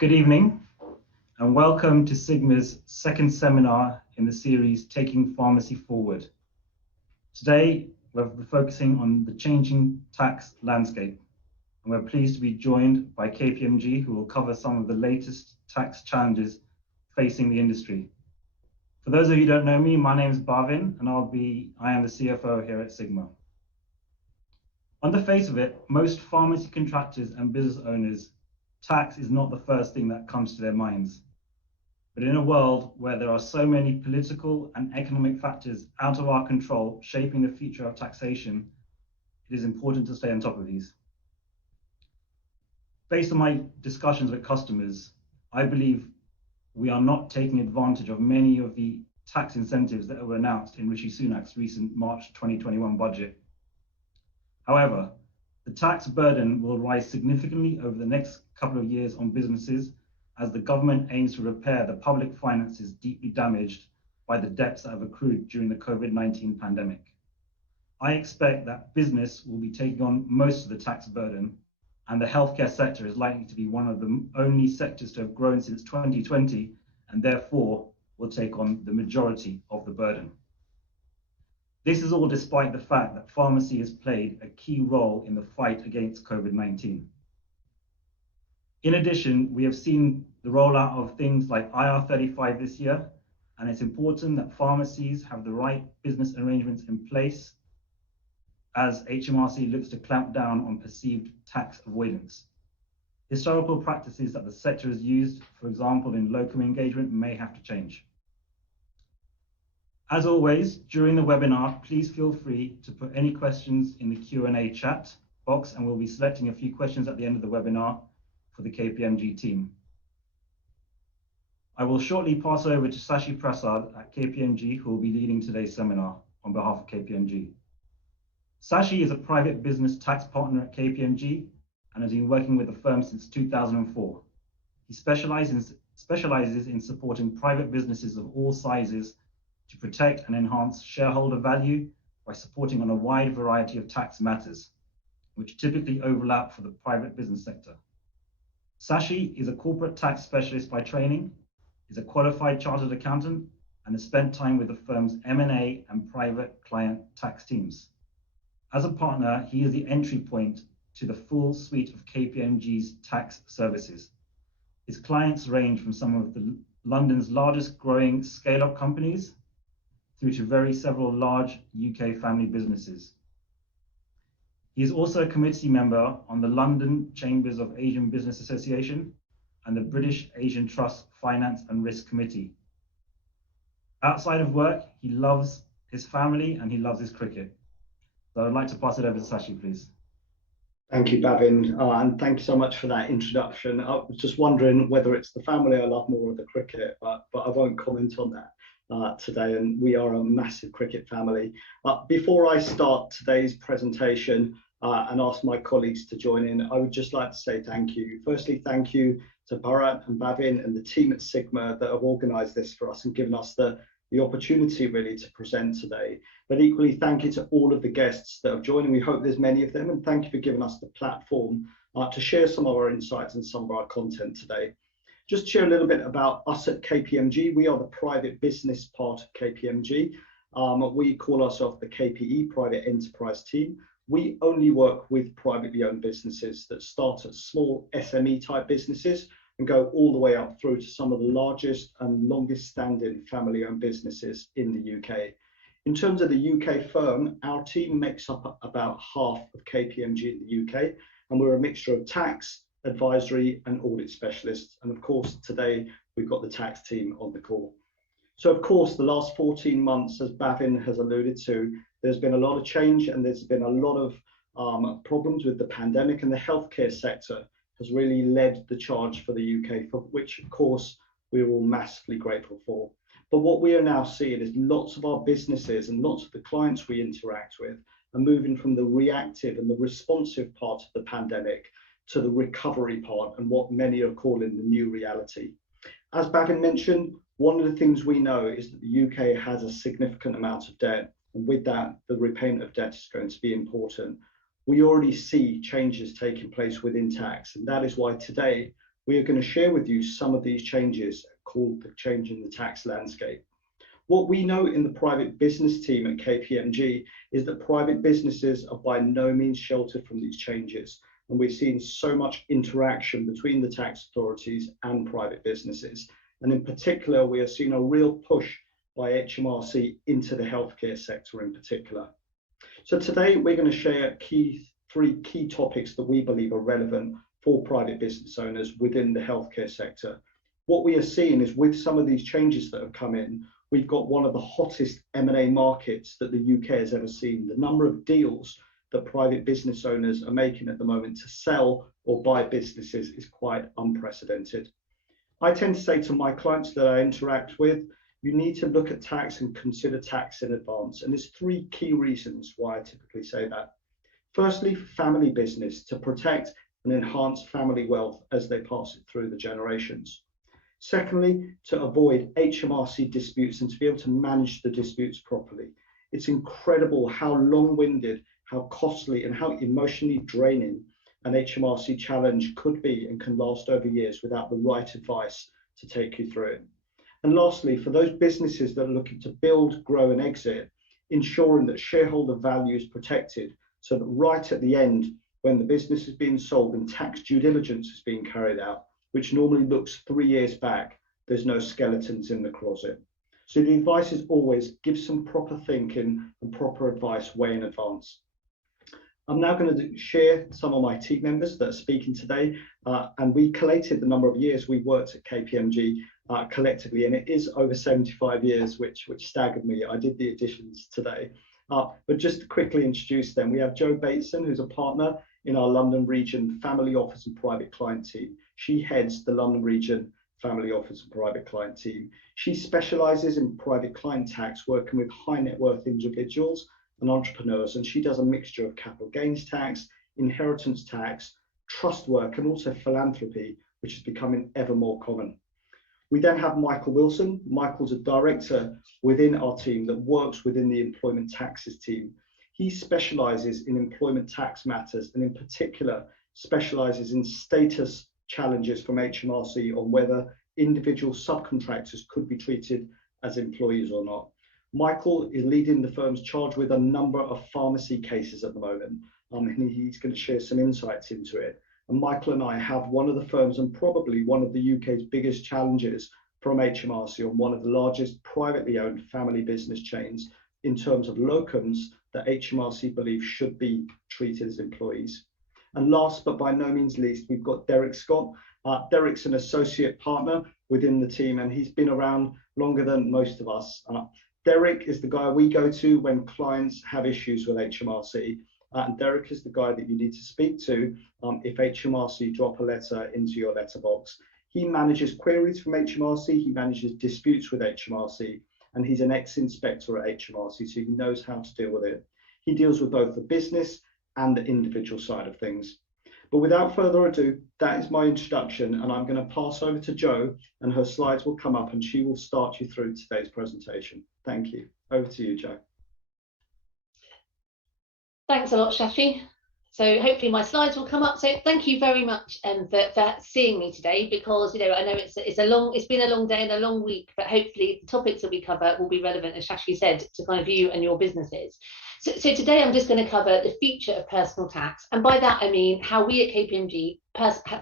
Good evening and welcome to Sigma's second seminar in the series Taking Pharmacy Forward. Today we're focusing on the changing tax landscape, and we're pleased to be joined by KPMG, who will cover some of the latest tax challenges facing the industry. For those of you who don't know me, my name is Bhavin and I am the CFO here at Sigma. On the face of it, most pharmacy contractors and business owners, tax is not the first thing that comes to their minds. But in a world where there are so many political and economic factors out of our control shaping the future of taxation, it is important to stay on top of these. Based on my discussions with customers, I believe we are not taking advantage of many of the tax incentives that were announced in Rishi Sunak's recent March 2021 budget. However, the tax burden will rise significantly over the next couple of years on businesses as the government aims to repair the public finances deeply damaged by the debts that have accrued during the COVID-19 pandemic. I expect that business will be taking on most of the tax burden, and the healthcare sector is likely to be one of the only sectors to have grown since 2020, and therefore will take on the majority of the burden. This is all despite the fact that pharmacy has played a key role in the fight against COVID-19. In addition, we have seen the rollout of things like IR35 this year, and it's important that pharmacies have the right business arrangements in place as HMRC looks to clamp down on perceived tax avoidance. Historical practices that the sector has used, for example, in locum engagement, may have to change. As always, during the webinar, please feel free to put any questions in the Q&A chat box, and we'll be selecting a few questions at the end of the webinar for the KPMG team. I will shortly pass over to Sashi Prasad at KPMG, who will be leading today's seminar on behalf of KPMG. Sashi is a private business tax partner at KPMG and has been working with the firm since 2004. He specializes in supporting private businesses of all sizes to protect and enhance shareholder value by supporting on a wide variety of tax matters, which typically overlap for the private business sector. Sashi is a corporate tax specialist by training, is a qualified chartered accountant, and has spent time with the firm's M&A and private client tax teams. As a partner, he is the entry point to the full suite of KPMG's tax services. His clients range from some of London's largest growing scale-up companies through to several large UK family businesses. He is also a committee member on the London Chambers of Asian Business Association and the British Asian Trust Finance and Risk Committee. Outside of work, he loves his family and he loves his cricket. So I'd like to pass it over to Sashi, please. Thank you, Bhavin, and thank you so much for that introduction. I was just wondering whether it's the family I love more or the cricket, but I won't comment on that today, and we are a massive cricket family. Before I start today's presentation and ask my colleagues to join in, I would just like to say thank you. Firstly, thank you to Bharat and Bhavin and the team at Sigma that have organised this for us and given us the opportunity really to present today. But equally, thank you to all of the guests that have joined, and we hope there's many of them, and thank you for giving us the platform to share some of our insights and some of our content today. Just to share a little bit about us at KPMG. We are the private business part of KPMG. We call ourselves the KPE, Private Enterprise Team. We only work with privately owned businesses that start at small SME type businesses and go all the way up through to some of the largest and longest standing family owned businesses in the UK. In terms of the UK firm, our team makes up about half of KPMG in the UK, and we're a mixture of tax, advisory and audit specialists. And of course, today we've got the tax team on the call. So of course, the last 14 months, as Bhavin has alluded to, there's been a lot of change and there's been a lot of problems with the pandemic, and the healthcare sector has really led the charge for the UK, for which of course we're all massively grateful for. But what we are now seeing is lots of our businesses and lots of the clients we interact with are moving from the reactive and the responsive part of the pandemic to the recovery part and what many are calling the new reality. As Bhavin mentioned, one of the things we know is that the UK has a significant amount of debt, and with that, the repayment of debt is going to be important. We already see changes taking place within tax, and that is why today we are going to share with you some of these changes called the change in the tax landscape. What we know in the private business team at KPMG is that private businesses are by no means sheltered from these changes. And we've seen so much interaction between the tax authorities and private businesses. And in particular, we have seen a real push by HMRC into the healthcare sector in particular. So today we're going to share three key topics that we believe are relevant for private business owners within the healthcare sector. What we are seeing is with some of these changes that have come in, we've got one of the hottest M&A markets that the UK has ever seen. The number of deals that private business owners are making at the moment to sell or buy businesses is quite unprecedented. I tend to say to my clients that I interact with, you need to look at tax and consider tax in advance. And there's three key reasons why I typically say that. Firstly, family business, to protect and enhance family wealth as they pass it through the generations. Secondly, to avoid HMRC disputes and to be able to manage the disputes properly. It's incredible how long-winded, how costly and how emotionally draining an HMRC challenge could be and can last over years without the right advice to take you through it. And lastly, for those businesses that are looking to build, grow and exit, ensuring that shareholder value is protected so that right at the end, when the business is being sold and tax due diligence is being carried out, which normally looks 3 years back, there's no skeletons in the closet. So the advice is always give some proper thinking and proper advice way in advance. I'm now going to share some of my team members that are speaking today, and we collated the number of years we worked at KPMG collectively, and it is over 75 years, which staggered me. I did the additions today. But just to quickly introduce them, we have Jo Bateson, who's a partner in our London Region Family Office and Private Client team. She heads the London Region Family Office and Private Client team. She specialises in private client tax, working with high net worth individuals and entrepreneurs, and she does a mixture of capital gains tax, inheritance tax, trust work, and also philanthropy, which is becoming ever more common. We then have Michael Wilson. Michael's a director within our team that works within the employment taxes team. He specialises in employment tax matters, and in particular specialises in status challenges from HMRC on whether individual subcontractors could be treated as employees or not. Michael is leading the firm's charge with a number of pharmacy cases at the moment, and he's going to share some insights into it. And Michael and I have one of the firms and probably one of the UK's biggest challenges from HMRC on one of the largest privately owned family business chains in terms of locums that HMRC believes should be treated as employees. And last but by no means least, we've got Derek Scott. Derek's an associate partner within the team, and he's been around longer than most of us. Derek is the guy we go to when clients have issues with HMRC. And Derek is the guy that you need to speak to if HMRC drop a letter into your letterbox. He manages queries from HMRC, he manages disputes with HMRC, and he's an ex-inspector at HMRC, so he knows how to deal with it. He deals with both the business and the individual side of things. But without further ado, that is my introduction, and I'm going to pass over to Jo, and her slides will come up and she will start you through today's presentation. Thank you. Over to you, Jo. Thanks a lot, Shashi. So hopefully my slides will come up. So thank you very much for seeing me today, because I know it's been a long day and a long week, but hopefully the topics that we cover will be relevant, as Shashi said, to kind of you and your businesses. So today I'm just going to cover the future of personal tax, and by that I mean how we at KPMG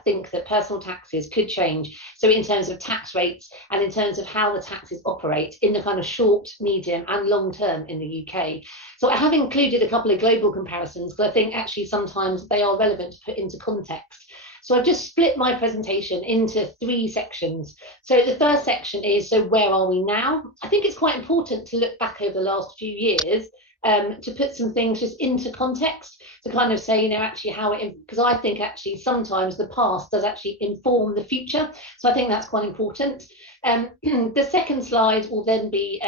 think that personal taxes could change. So in terms of tax rates and in terms of how the taxes operate in the kind of short, medium and long term in the UK. So I have included a couple of global comparisons because I think actually sometimes they are relevant to put into context. So I've just split my presentation into 3 sections. So the first section is, so where are we now? I think it's quite important to look back over the last few years to put some things just into context, to kind of say, actually how it, because I think actually sometimes the past does actually inform the future. So I think that's quite important. The second slide will then be,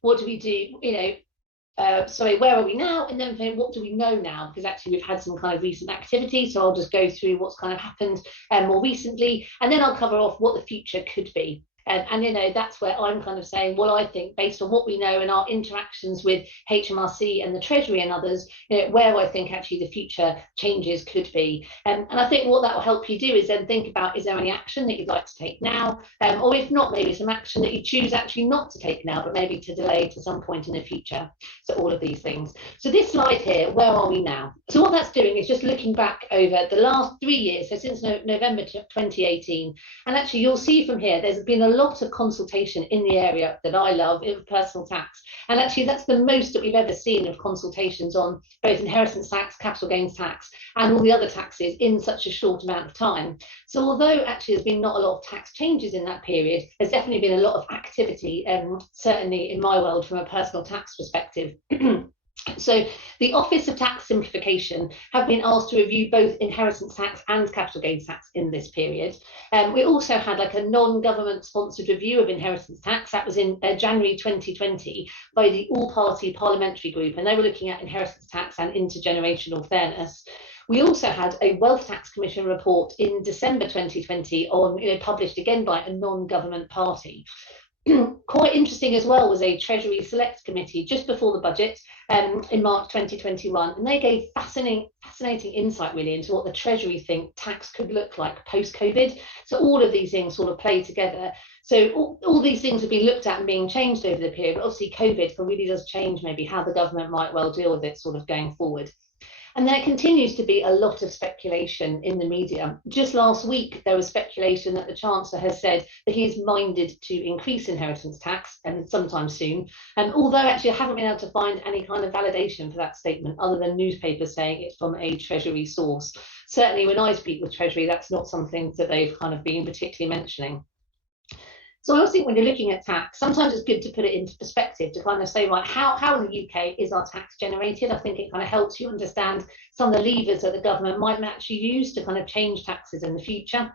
what do we do, where are we now? And then what do we know now? Because actually we've had some kind of recent activity. So I'll just go through what's kind of happened more recently, and then I'll cover off what the future could be. And you know, that's where I'm kind of saying, well, I think based on what we know and our interactions with HMRC and the Treasury and others, you know, where I think actually the future changes could be. And I think what that will help you do is then think about, is there any action that you'd like to take now? Or if not, maybe some action that you choose actually not to take now, but maybe to delay to some point in the future. So all of these things. So this slide here, where are we now? So what that's doing is just looking back over the last 3 years, so since November 2018. And actually you'll see from here, there's been a lot of consultation in the area that I love, in personal tax. And actually that's the most that we've ever seen of consultations on both inheritance tax, capital gains tax, and all the other taxes in such a short amount of time. So although actually there's been not a lot of tax changes in that period, there's definitely been a lot of activity, certainly in my world from a personal tax perspective. So the Office of Tax Simplification have been asked to review both inheritance tax and capital gains tax in this period. We also had like a non-government sponsored review of inheritance tax. That was in January 2020 by the all-party parliamentary group, and they were looking at inheritance tax and intergenerational fairness. We also had a Wealth Tax Commission report in December 2020 on, you know, published again by a non-government party. Quite interesting as well was a Treasury Select Committee just before the budget in March 2021, and they gave fascinating insight really into what the Treasury think tax could look like post-COVID. So all of these things sort of play together. So all these things have been looked at and being changed over the period, but obviously COVID really does change maybe how the government might well deal with it sort of going forward. And there continues to be a lot of speculation in the media. Just last week, there was speculation that the Chancellor has said that he is minded to increase inheritance tax, and sometime soon. And although actually I haven't been able to find any kind of validation for that statement, other than newspapers saying it's from a Treasury source. Certainly when I speak with Treasury, that's not something that they've kind of been particularly mentioning. So I always think when you're looking at tax, sometimes it's good to put it into perspective, to kind of say, right, how in the UK is our tax generated? I think it kind of helps you understand some of the levers that the government might actually use to kind of change taxes in the future.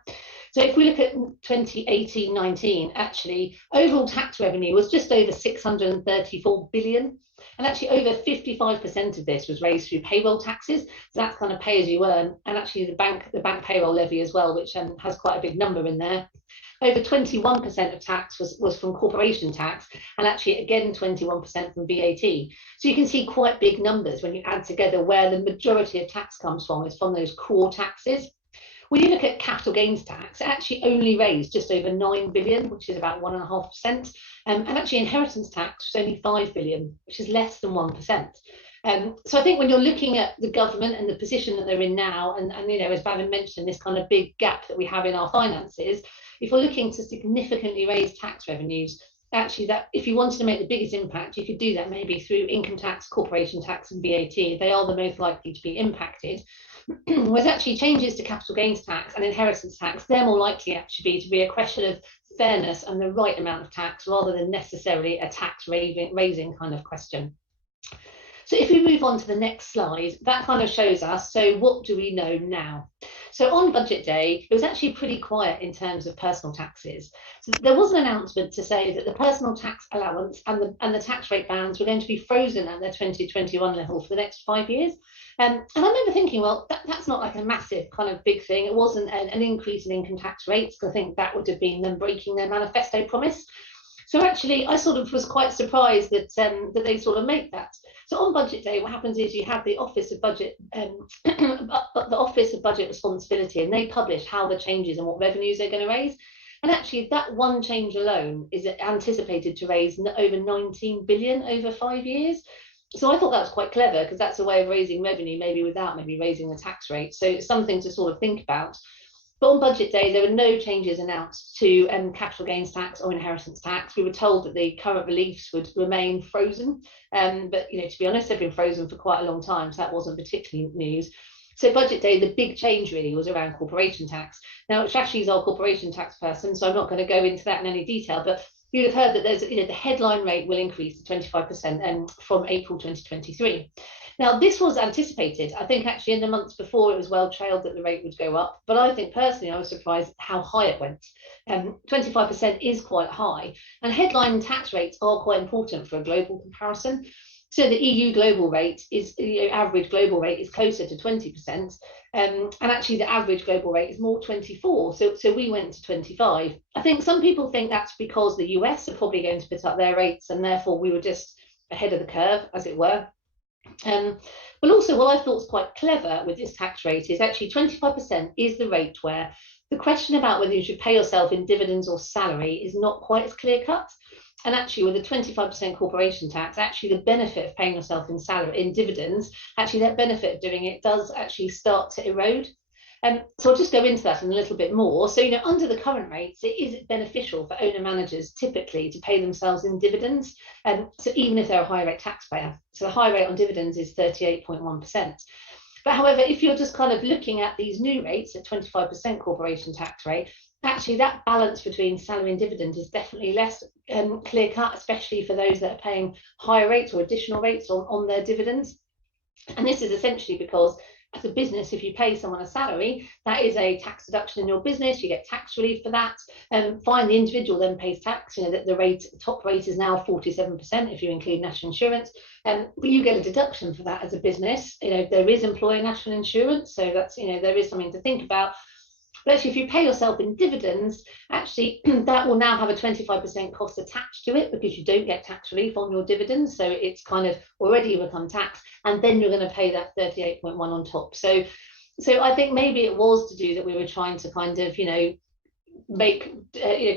So if we look at 2018-19, actually, overall tax revenue was just over 634 billion. And actually over 55% of this was raised through payroll taxes. So that's kind of pay as you earn. And actually the bank payroll levy as well, which has quite a big number in there. Over 21% of tax was from corporation tax, and actually again 21% from VAT. So you can see quite big numbers when you add together where the majority of tax comes from, is from those core taxes. When you look at capital gains tax, it actually only raised just over 9 billion, which is about 1.5%. And actually inheritance tax was only 5 billion, which is less than 1%. So I think when you're looking at the government and the position that they're in now, and you know, as Bhavin mentioned, this kind of big gap that we have in our finances, if we're looking to significantly raise tax revenues, actually that if you wanted to make the biggest impact, you could do that maybe through income tax, corporation tax and VAT. They are the most likely to be impacted. Whereas actually changes to capital gains tax and inheritance tax, they're more likely actually to be a question of fairness and the right amount of tax rather than necessarily a tax raising kind of question. So if we move on to the next slide, that kind of shows us, so what do we know now? So on budget day, it was actually pretty quiet in terms of personal taxes. So there was an announcement to say that the personal tax allowance and the tax rate bands were going to be frozen at their 2021 level for the next 5 years. And I remember thinking, well, that's not like a massive kind of big thing. It wasn't an increase in income tax rates, because I think that would have been them breaking their manifesto promise. So actually, I sort of was quite surprised that that they sort of make that. So on budget day, what happens is you have the Office of Budget, the Office of Budget Responsibility, and they publish how the changes and what revenues they're going to raise. And actually, that one change alone is anticipated to raise over 19 billion over 5 years. So I thought that was quite clever, because that's a way of raising revenue, maybe without maybe raising the tax rate. So it's something to sort of think about. But on budget day, there were no changes announced to capital gains tax or inheritance tax. We were told that the current reliefs would remain frozen. But, you know, to be honest, they've been frozen for quite a long time, so that wasn't particularly news. So budget day, the big change really was around corporation tax. Now, Shashi is our corporation tax person, so I'm not going to go into that in any detail, but you'd have heard that there's, you know, the headline rate will increase to 25% from April 2023. Now, this was anticipated. I think actually in the months before it was well trailed that the rate would go up, but I think personally I was surprised how high it went. 25% is quite high, and headline tax rates are quite important for a global comparison. So the EU global rate is, average global rate is closer to 20%, and actually the average global rate is more 24. So we went to 25. I think some people think that's because the US are probably going to put up their rates, and therefore we were just ahead of the curve, as it were. But also what I thought was quite clever with this tax rate is actually 25% is the rate where the question about whether you should pay yourself in dividends or salary is not quite as clear cut. And actually with the 25% corporation tax, actually the benefit of paying yourself in salary, in dividends, actually that benefit of doing it does actually start to erode. So I'll just go into that in a little bit more. So, under the current rates, it is beneficial for owner managers typically to pay themselves in dividends. So even if they're a high rate taxpayer. So the high rate on dividends is 38.1%. But however, if you're just kind of looking at these new rates at 25% corporation tax rate, actually that balance between salary and dividend is definitely less clear cut, especially for those that are paying higher rates or additional rates on their dividends. And this is essentially because as a business, if you pay someone a salary, that is a tax deduction in your business, you get tax relief for that. Fine, the individual then pays tax, the rate, the top rate is now 47% if you include national insurance, but you get a deduction for that as a business. There is employer national insurance, so that's, there is something to think about. But actually, if you pay yourself in dividends, actually that will now have a 25% cost attached to it because you don't get tax relief on your dividends. So it's kind of already become tax, and then you're going to pay that 38.1 on top. So I think maybe it was to do that we were trying to kind of, make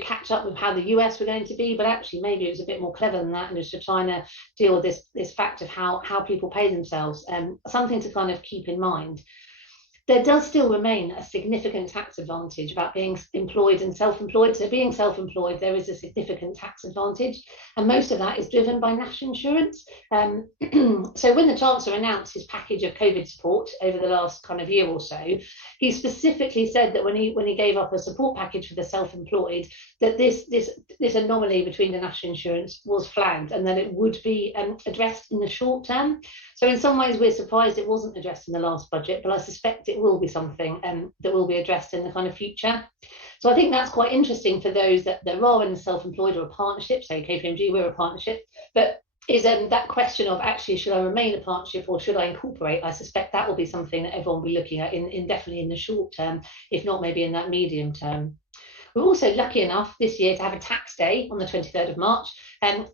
catch up with how the US were going to be, but actually maybe it was a bit more clever than that, and just trying to deal with this fact of how people pay themselves, something to kind of keep in mind. There does still remain a significant tax advantage about being employed and self-employed. So being self-employed, there is a significant tax advantage, and most of that is driven by national insurance. So when the Chancellor announced his package of COVID support over the last kind of year or so, he specifically said that when he gave up a support package for the self-employed, that this anomaly between the national insurance was flagged, and that it would be addressed in the short term. So in some ways, we're surprised it wasn't addressed in the last budget, but I suspect it will be something that will be addressed in the kind of future. So I think that's quite interesting for those that are in the self-employed or a partnership. So KPMG, we're a partnership, but is that question of actually, should I remain a partnership or should I incorporate? I suspect that will be something that everyone will be looking at in definitely in the short term, if not maybe in that medium term. We're also lucky enough this year to have a tax day on the 23rd of March,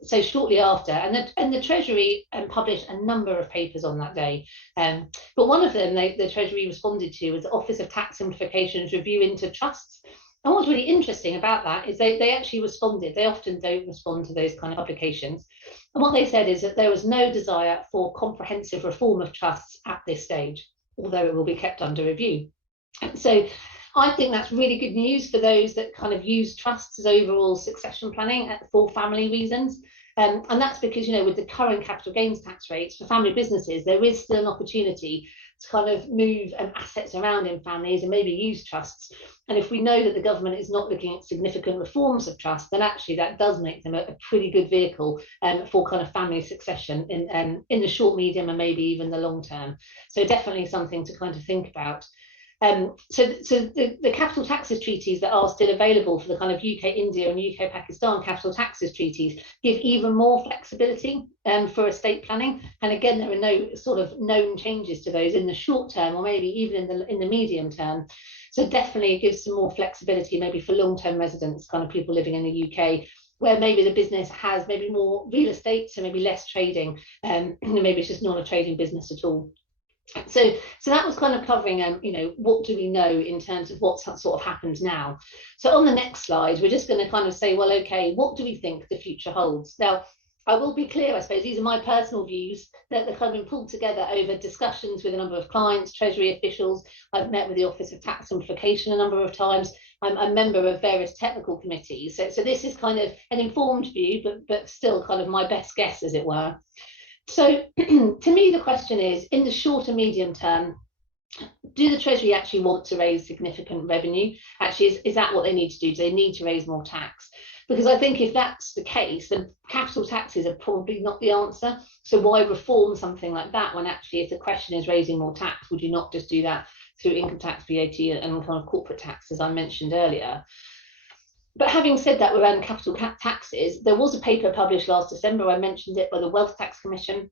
so shortly after, and the Treasury published a number of papers on that day. But one of them the Treasury responded to was the Office of Tax Simplification's review into trusts. And what's really interesting about that is they actually responded. They often don't respond to those kind of publications. And what they said is that there was no desire for comprehensive reform of trusts at this stage, although it will be kept under review. So I think that's really good news for those that kind of use trusts as overall succession planning for family reasons. And that's because, with the current capital gains tax rates for family businesses, there is still an opportunity to kind of move assets around in families and maybe use trusts. And if we know that the government is not looking at significant reforms of trust, then actually that does make them a pretty good vehicle for kind of family succession in the short, medium, and maybe even the long term. So definitely something to kind of think about. So the capital taxes treaties that are still available for the kind of UK-India and UK-Pakistan capital taxes treaties give even more flexibility for estate planning. And again, there are no sort of known changes to those in the short term, or maybe even in the medium term. So definitely it gives some more flexibility maybe for long-term residents, kind of people living in the UK, where maybe the business has maybe more real estate, so maybe less trading, maybe it's just not a trading business at all. So that was kind of covering, what do we know in terms of what sort of happens now. So on the next slide, we're just going to kind of say, well, okay, what do we think the future holds? Now, I will be clear, I suppose, these are my personal views that have kind of been pulled together over discussions with a number of clients, Treasury officials. I've met with the Office of Tax Simplification a number of times. I'm a member of various technical committees. So this is kind of an informed view, but still kind of my best guess, as it were. So to me, the question is, in the short and medium term, do the Treasury actually want to raise significant revenue? Actually, is that what they need to do? Do they need to raise more tax? Because I think if that's the case, then capital taxes are probably not the answer. So why reform something like that when actually if the question is raising more tax, would you not just do that through income tax, VAT, and kind of corporate tax, as I mentioned earlier? But having said that, around capital taxes, there was a paper published last December, I mentioned it, by the Wealth Tax Commission,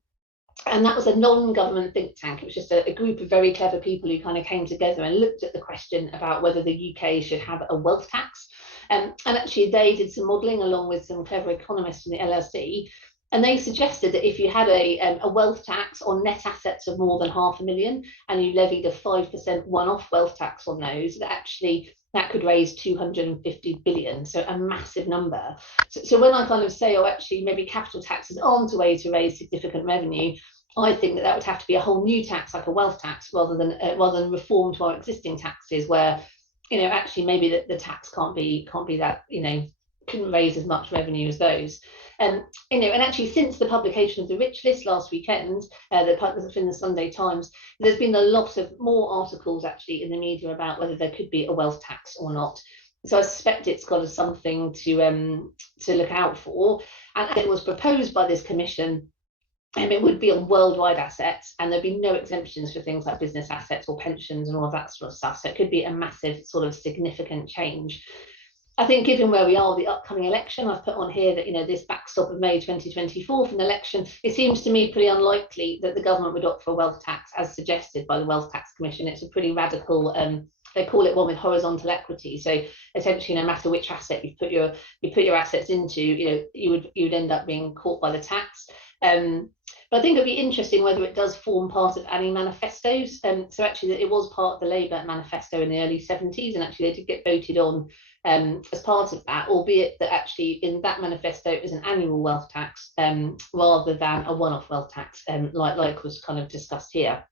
And that was a non-government think tank. It was just a group of very clever people who kind of came together and looked at the question about whether the UK should have a wealth tax. And actually they did some modelling along with some clever economists from the LSE, and they suggested that if you had a wealth tax on net assets of more than £500,000 and you levied a 5% one-off wealth tax on those, that actually that could raise 250 billion, so a massive number. So when I kind of say, oh, actually maybe capital taxes aren't a way to raise significant revenue, I think that would have to be a whole new tax, like a wealth tax, rather than reform to our existing taxes, where, you know, actually maybe the tax can't be that, you know, couldn't raise as much revenue as those. You know, and actually since the publication of the Rich List last weekend, that was in the Sunday Times, there's been a lot of more articles actually in the media about whether there could be a wealth tax or not. So I suspect it's got something to look out for. And it was proposed by this commission, and it would be on worldwide assets, and there'd be no exemptions for things like business assets or pensions and all of that sort of stuff. So it could be a massive sort of significant change. I think given where we are, the upcoming election, I've put on here that, you know, this backstop of May 2024 from the election, it seems to me pretty unlikely that the government would opt for a wealth tax as suggested by the Wealth Tax Commission. It's a pretty radical, they call it one with horizontal equity. So essentially, no matter which asset you put your assets into, you know, you would end up being caught by the tax. But I think it'd be interesting whether it does form part of any manifestos. So actually, it was part of the Labour manifesto in the early 70s, and actually they did get voted on as part of that, albeit that actually in that manifesto it was an annual wealth tax rather than a one-off wealth tax, like was kind of discussed here.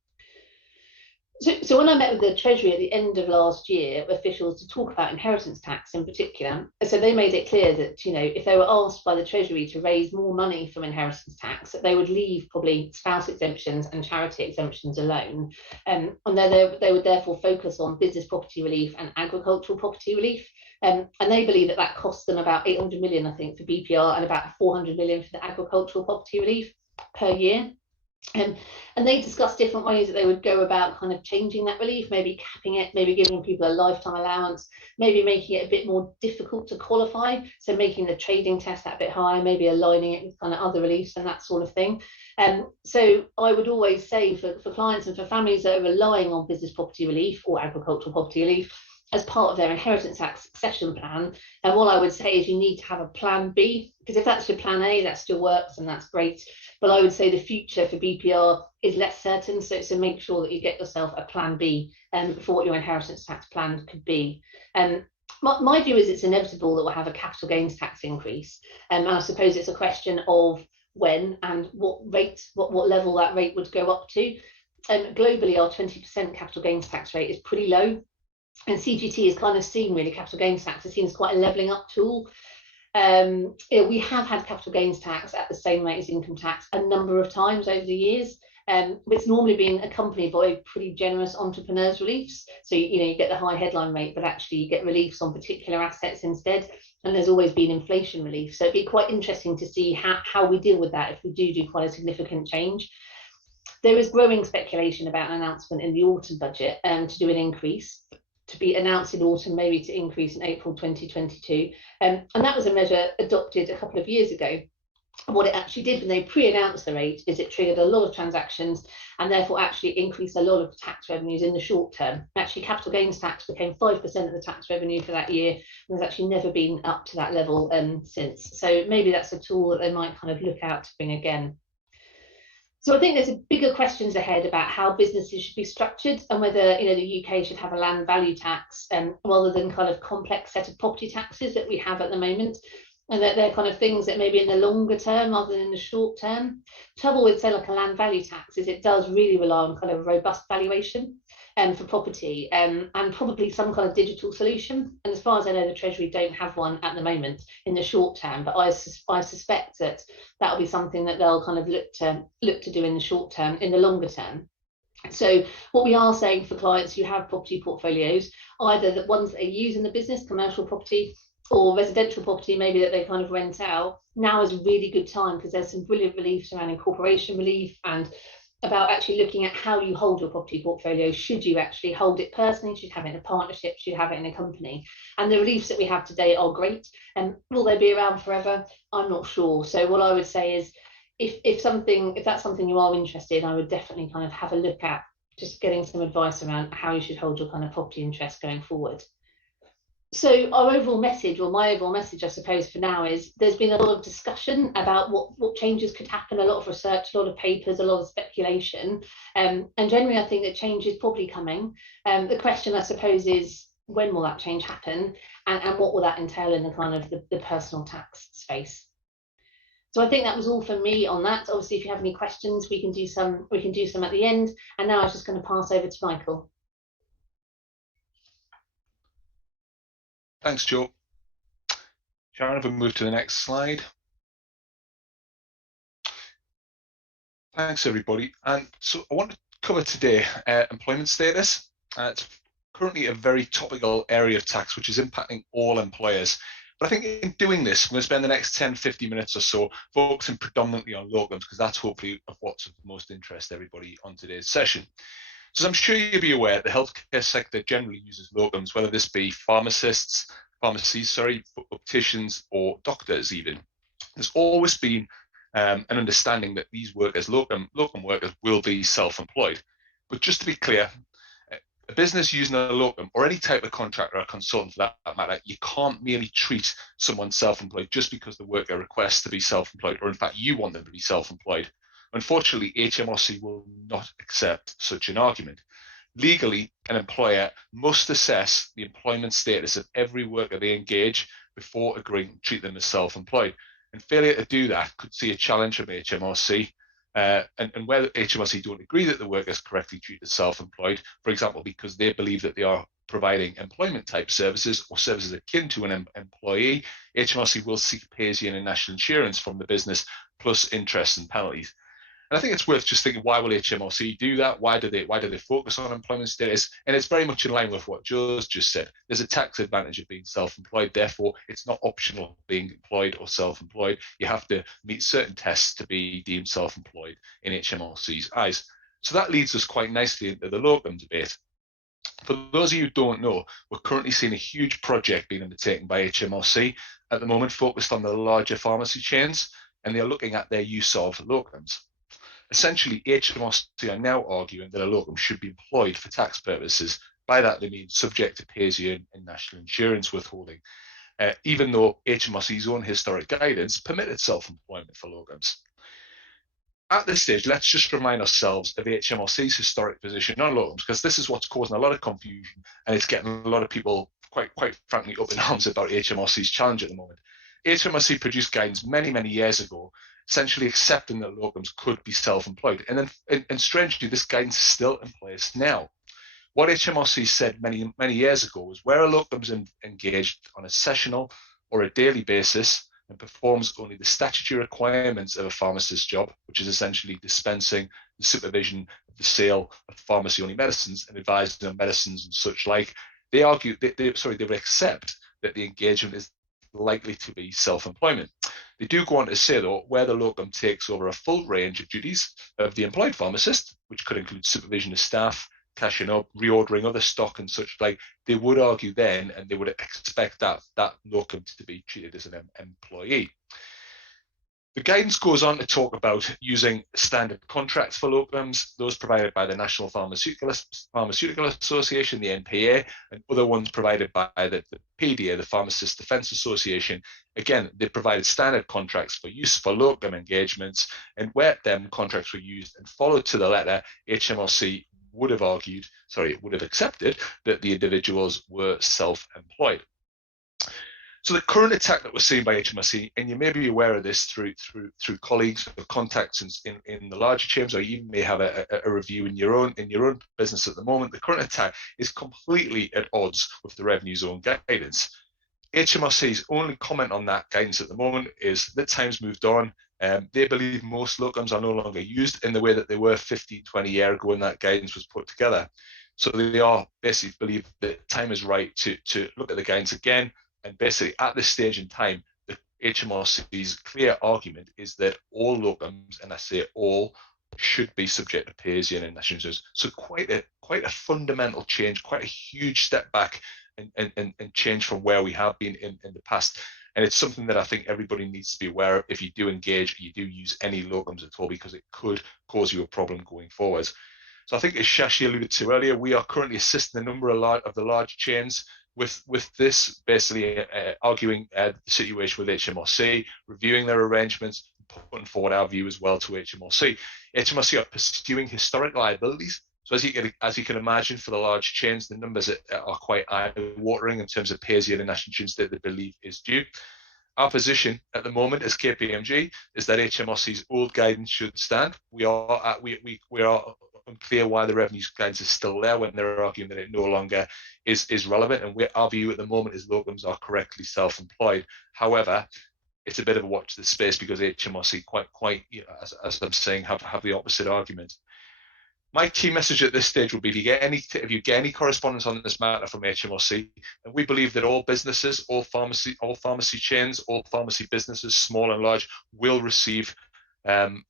So when I met with the Treasury at the end of last year, officials to talk about inheritance tax in particular, so they made it clear that, you know, if they were asked by the Treasury to raise more money from inheritance tax, that they would leave probably spouse exemptions and charity exemptions alone, and they would therefore focus on business property relief and agricultural property relief. And they believe that costs them about 800 million, I think, for BPR and about 400 million for the agricultural property relief per year. And they discussed different ways that they would go about kind of changing that relief, maybe capping it, maybe giving people a lifetime allowance, maybe making it a bit more difficult to qualify, so making the trading test that bit higher, maybe aligning it with kind of other reliefs and that sort of thing. So I would always say for clients and for families that are relying on business property relief or agricultural property relief as part of their inheritance tax succession plan, and what I would say is you need to have a plan B, because if that's your plan A, that still works and that's great. But I would say the future for BPR is less certain, so make sure that you get yourself a plan B for what your inheritance tax plan could be. My view is it's inevitable that we'll have a capital gains tax increase, and I suppose it's a question of when and what rate, what level that rate would go up to. Globally, our 20% capital gains tax rate is pretty low, and CGT has kind of seen really capital gains tax, it seems quite a levelling up tool. You know, we have had capital gains tax at the same rate as income tax a number of times over the years. But it's normally been accompanied by pretty generous entrepreneurs reliefs. So, you know, you get the high headline rate, but actually you get reliefs on particular assets instead. And there's always been inflation relief. So it'd be quite interesting to see how we deal with that if we do quite a significant change. There is growing speculation about an announcement in the autumn budget to do an increase, to be announced in autumn, maybe to increase in April 2022. And that was a measure adopted a couple of years ago. And what it actually did when they pre-announced the rate is it triggered a lot of transactions and therefore actually increased a lot of tax revenues in the short term. Actually, capital gains tax became 5% of the tax revenue for that year, and there's actually never been up to that level since. So maybe that's a tool that they might kind of look out to bring again. So I think there's bigger questions ahead about how businesses should be structured and whether, you know, the UK should have a land value tax rather than kind of complex set of property taxes that we have at the moment, and that they're kind of things that maybe in the longer term rather than in the short term. Trouble with, say, like a land value tax is it does really rely on kind of robust valuation for property and probably some kind of digital solution. And as far as I know, the Treasury don't have one at the moment in the short term, but I suspect that will be something that they'll kind of look to do in the short term, in the longer term. So what we are saying for clients who have property portfolios, either the ones that they use in the business, commercial property, or residential property maybe that they kind of rent out, now is a really good time because there's some brilliant reliefs around incorporation relief and about actually looking at how you hold your property portfolio. Should you actually hold it personally? Should you have it in a partnership? Should you have it in a company? And the reliefs that we have today are great. And will they be around forever? I'm not sure. So what I would say is, if that's something you are interested in, I would definitely kind of have a look at just getting some advice around how you should hold your kind of property interest going forward. So our overall message, or my overall message, I suppose, for now is there's been a lot of discussion about what changes could happen, a lot of research, a lot of papers, a lot of speculation, and generally I think that change is probably coming. The question, I suppose, is when will that change happen, and what will that entail in the kind of the personal tax space? So I think that was all for me on that. Obviously, if you have any questions, we can do some at the end. And now I'm just going to pass over to Michael. Thanks, Joe. Sharon, if we move to the next slide. Thanks, everybody. And so I want to cover today employment status. It's currently a very topical area of tax, which is impacting all employers. But I think in doing this, I'm going to spend the next 10, 50 minutes or so focusing predominantly on locums, because that's hopefully of what's of most interest to everybody on today's session. So as I'm sure you'll be aware, the healthcare sector generally uses locums, whether this be pharmacies, opticians, or doctors even. There's always been an understanding that these workers, locum workers, will be self-employed. But just to be clear, a business using a locum, or any type of contractor or consultant for that matter, you can't merely treat someone self-employed just because the worker requests to be self-employed, or in fact you want them to be self-employed. Unfortunately, HMRC will not accept such an argument. Legally, an employer must assess the employment status of every worker they engage before agreeing to treat them as self-employed. And failure to do that could see a challenge from HMRC. And where HMRC don't agree that the worker is correctly treated as self-employed, for example, because they believe that they are providing employment type services or services akin to an employee, HMRC will seek pay-as-you-earn and national insurance from the business, plus interest and penalties. And I think it's worth just thinking, why will HMRC do that? Why do they focus on employment status? And it's very much in line with what Joe's just said. There's a tax advantage of being self-employed. Therefore, it's not optional being employed or self-employed. You have to meet certain tests to be deemed self-employed in HMRC's eyes. So that leads us quite nicely into the locum debate. For those of you who don't know, we're currently seeing a huge project being undertaken by HMRC at the moment, focused on the larger pharmacy chains, and they're looking at their use of locums. Essentially, HMRC are now arguing that a locum should be employed for tax purposes. By that, they mean subject to pay-as-you-earn and national insurance withholding, even though HMRC's own historic guidance permitted self-employment for locums. At this stage, let's just remind ourselves of HMRC's historic position on locums, because this is what's causing a lot of confusion, and it's getting a lot of people quite frankly up in arms about HMRC's challenge at the moment. HMRC produced guidance many years ago, essentially accepting that locums could be self-employed. And then, and strangely, this guidance is still in place now. What HMRC said many years ago was where a locum is engaged on a sessional or a daily basis and performs only the statutory requirements of a pharmacist's job, which is essentially dispensing, the supervision of the sale of pharmacy-only medicines and advising on medicines and such like, they would accept that the engagement is likely to be self-employment. They do go on to say, though, where the locum takes over a full range of duties of the employed pharmacist, which could include supervision of staff, cashing up, reordering other stock and such like, they would argue then, and they would expect that locum to be treated as an employee. The guidance goes on to talk about using standard contracts for locums, those provided by the National Pharmaceutical Association, the NPA, and other ones provided by the PDA, the Pharmacist Defence Association. Again, they provided standard contracts for use for locum engagements, and where them contracts were used and followed to the letter, HMRC would have accepted that the individuals were self-employed. So the current attack that we're seeing by HMRC, and you may be aware of this through colleagues or contacts in the larger chains, or you may have a review in your own business at the moment. The current attack is completely at odds with the Revenue Zone guidance. HMRC's only comment on that guidance at the moment is that time's moved on. They believe most locums are no longer used in the way that they were 15, 20 years ago when that guidance was put together. So they are basically believe that time is right to look at the guidance again. And basically, at this stage in time, the HMRC's clear argument is that all locums, and I say all, should be subject to pay-as-you-earn and national insurance. So quite a fundamental change, quite a huge step back and change from where we have been in the past. And it's something that I think everybody needs to be aware of if you do engage, you do use any locums at all, because it could cause you a problem going forward. So I think, as Shashi alluded to earlier, we are currently assisting a number of the large chains with this, basically arguing the situation with HMRC, reviewing their arrangements, putting forward our view as well to HMRC. HMRC are pursuing historic liabilities. So as you can imagine, for the large chains, the numbers are quite eye-watering in terms of pay as you earn and national insurance that they believe is due. Our position at the moment as KPMG is that HMRC's old guidance should stand. We are unclear why the revenue guidance is still there when they're arguing that it no longer is relevant. And our view at the moment is locums are correctly self-employed. However, it's a bit of a watch this space, because HMRC quite as I'm saying, have the opposite argument. My key message at this stage will be, if you get any correspondence on this matter from HMRC, and we believe that all businesses, all pharmacy chains, all pharmacy businesses, small and large, will receive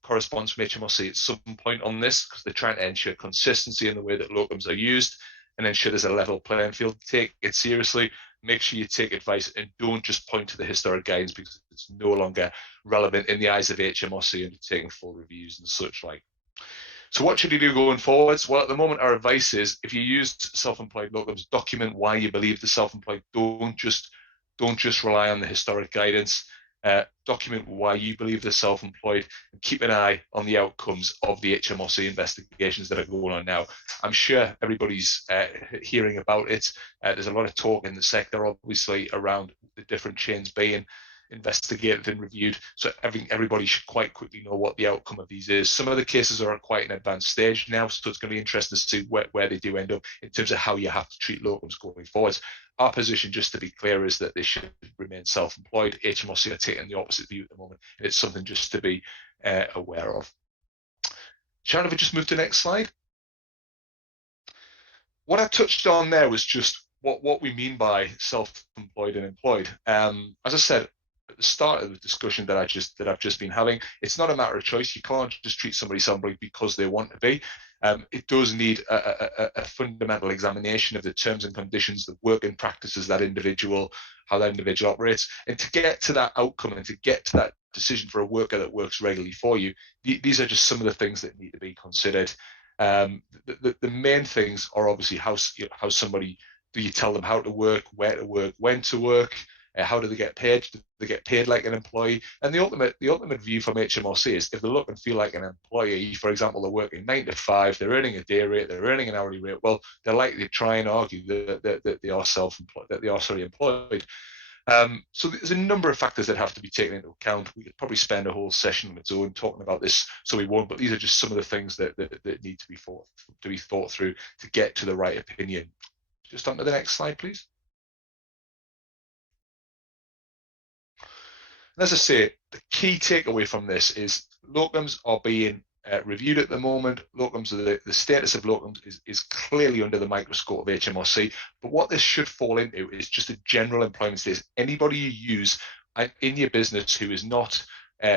correspondence from HMRC at some point on this, because they're trying to ensure consistency in the way that locums are used and ensure there's a level playing field. Take it seriously. Make sure you take advice and don't just point to the historic guidance, because it's no longer relevant in the eyes of HMRC undertaking full reviews and such like. So what should you do going forwards? Well, at the moment, our advice is, if you use self-employed locums, document why you believe the self-employed. Don't just rely on the historic guidance. Document why you believe they're self-employed, and keep an eye on the outcomes of the HMRC investigations that are going on now. I'm sure everybody's hearing about it. There's a lot of talk in the sector, obviously, around the different chains being investigated and reviewed. So everybody should quite quickly know what the outcome of these is. Some of the cases are at quite an advanced stage now, so it's going to be interesting to see where they do end up in terms of how you have to treat locums going forwards. Our position, just to be clear, is that they should remain self-employed. HMRC are taking the opposite view at the moment, and it's something just to be aware of. Sharon, if we just move to the next slide. What I touched on there was just what we mean by self-employed and employed. As I said at the start of the discussion that I've just been having, it's not a matter of choice. You can't just treat somebody self-employed because they want to be. It does need a fundamental examination of the terms and conditions, the working practices how that individual operates. And to get to that outcome and to get to that decision for a worker that works regularly for you, these are just some of the things that need to be considered. The main things are obviously how somebody, do you tell them how to work, where to work, when to work, how do they get paid? Do they get paid like an employee? And the ultimate view from HMRC is, if they look and feel like an employee, for example, they're working 9 to 5, they're earning a day rate, they're earning an hourly rate, well, they're likely to try and argue that they are self-employed, that they are employed. So there's a number of factors that have to be taken into account. We could probably spend a whole session on its own talking about this, so we won't. But these are just some of the things that need to be thought through to get to the right opinion. Just on to the next slide, please. And as I say, the key takeaway from this is locums are being reviewed at the moment. Locums, the status of locums is clearly under the microscope of HMRC. But what this should fall into is just a general employment status. Anybody you use in your business who is not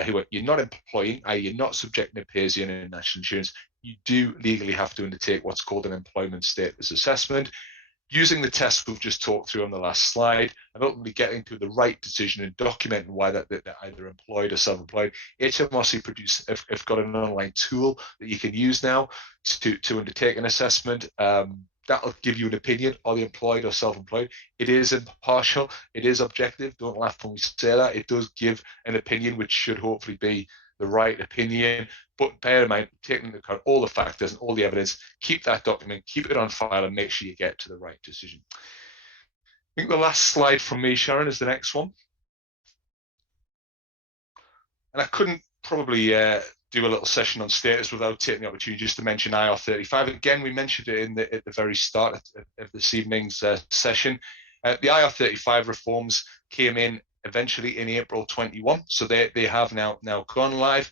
who you're not employing, i.e. you're not subjecting to pay as you earn and national insurance, you do legally have to undertake what's called an employment status assessment, using the tests we've just talked through on the last slide, and ultimately getting to the right decision and documenting why they're either employed or self-employed. HMRC have got an online tool that you can use now to undertake an assessment. That'll give you an opinion, are they employed or self-employed? It is impartial, it is objective. Don't laugh when we say that. It does give an opinion which should hopefully be the right opinion, but bear in mind, taking into account all the factors and all the evidence, keep that document, keep it on file, and make sure you get to the right decision. I think the last slide from me, Sharon, is the next one. And I couldn't probably do a little session on status without taking the opportunity just to mention IR35. Again, we mentioned it at the very start of this evening's session. The IR35 reforms came in eventually in April 21, so they have now gone live.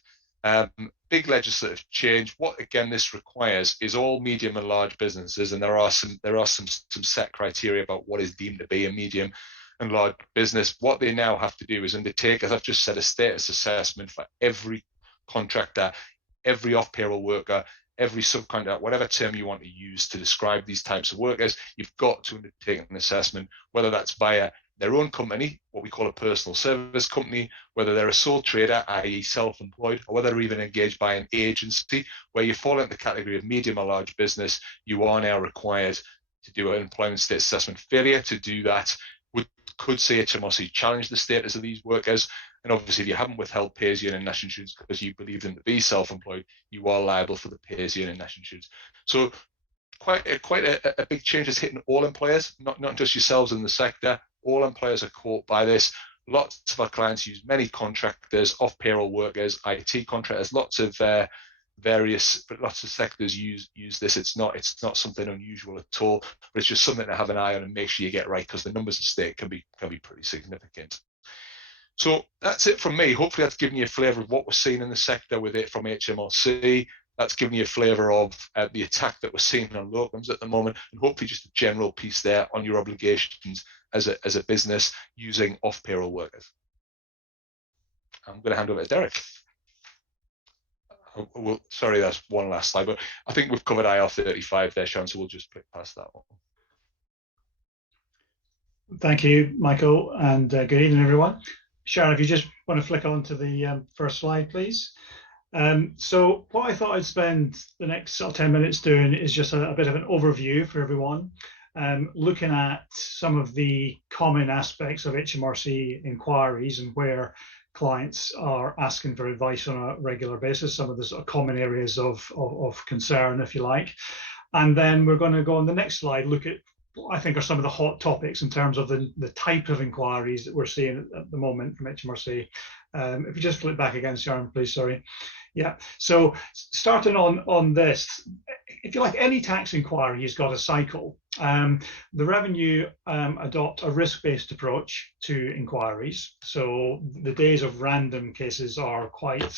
Big legislative change. What again this requires is all medium and large businesses, and there are some set criteria about what is deemed to be a medium and large business. What they now have to do is undertake, as I've just said, a status assessment for every contractor, every off-payroll worker, every subcontractor, whatever term you want to use to describe these types of workers. You've got to undertake an assessment, whether that's via their own company, what we call a personal service company, whether they're a sole trader, i.e. self-employed, or whether they're even engaged by an agency, where you fall into the category of medium or large business, you are now required to do an employment status assessment. Failure to do that could say HMRC challenge the status of these workers. And obviously, if you haven't withheld pay as you earn and national insurance because you believe them to be self-employed, you are liable for the pay as you earn and national insurance. So quite a big change is hitting all employers, not just yourselves in the sector. All employers are caught by this. Lots of our clients use many contractors, off-payroll workers, IT contractors, lots of sectors use this. It's not something unusual at all, but it's just something to have an eye on and make sure you get right, because the numbers at stake can be pretty significant. So that's it from me. Hopefully that's given you a flavour of what we're seeing in the sector with it from HMRC. That's given you a flavour of the attack that we're seeing on locums at the moment, and hopefully just a general piece there on your obligations as a business using off-payroll workers. I'm going to hand over to Derek. Well, sorry, that's one last slide, but I think we've covered IR35 there, Sean, so we'll just click past that one. Thank you, Michael, and good evening, everyone. Sharon, if you just want to flick on to the first slide, please. So what I thought I'd spend the next 10 minutes doing is just a bit of an overview for everyone, looking at some of the common aspects of HMRC inquiries and where clients are asking for advice on a regular basis, some of the sort of common areas of concern, if you like. And then we're going to go on the next slide, look at what I think are some of the hot topics in terms of the type of inquiries that we're seeing at the moment from HMRC. If you just flip back again, Sharon, please, sorry. Yeah, so starting on this, if you like, any tax inquiry has got a cycle. The Revenue adopt a risk-based approach to inquiries. So the days of random cases are quite